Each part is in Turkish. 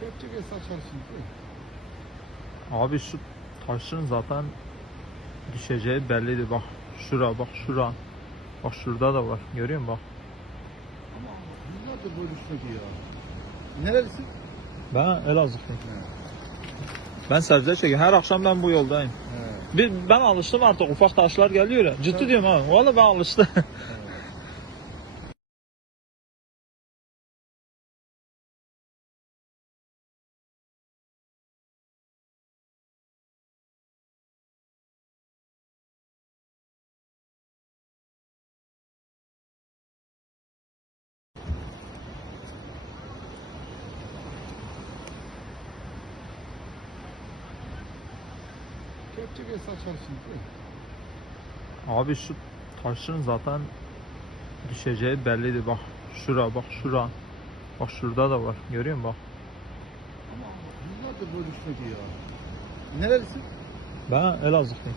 Kepçeye saçarsın. Abi şu taşın zaten düşeceği belliydi. Bak şura, bak şura. Bak şurada da var. Görüyor musun bak. Ama yıllardır böyle üstüne ya. Nerelisin? Ben Elazığlıyım. Ben sebze çekiyorum. Her akşam ben bu yoldayım. Ben alıştım artık. Ufak taşlar geliyor ya. Ciddi diyorum ha. Vallahi ben alıştım. Kepçeye saçarsın. Abi şu taşın zaten düşeceği belliydi. Bak şura, bak şura. Bak şurada da var. Görüyor musun bak. Ama yıllardır böyle üstüne ya. Nerelisin? Ben Elazığlıyım.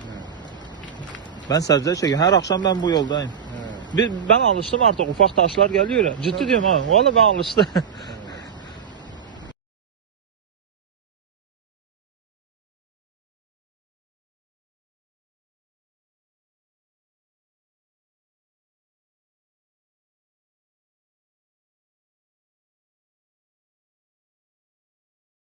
Ben sebze çekiyorum. Her akşam ben bu yoldayım. Ben alıştım artık. Ufak taşlar geliyor ya. Ciddi diyorum ha. Vallahi ben alıştım.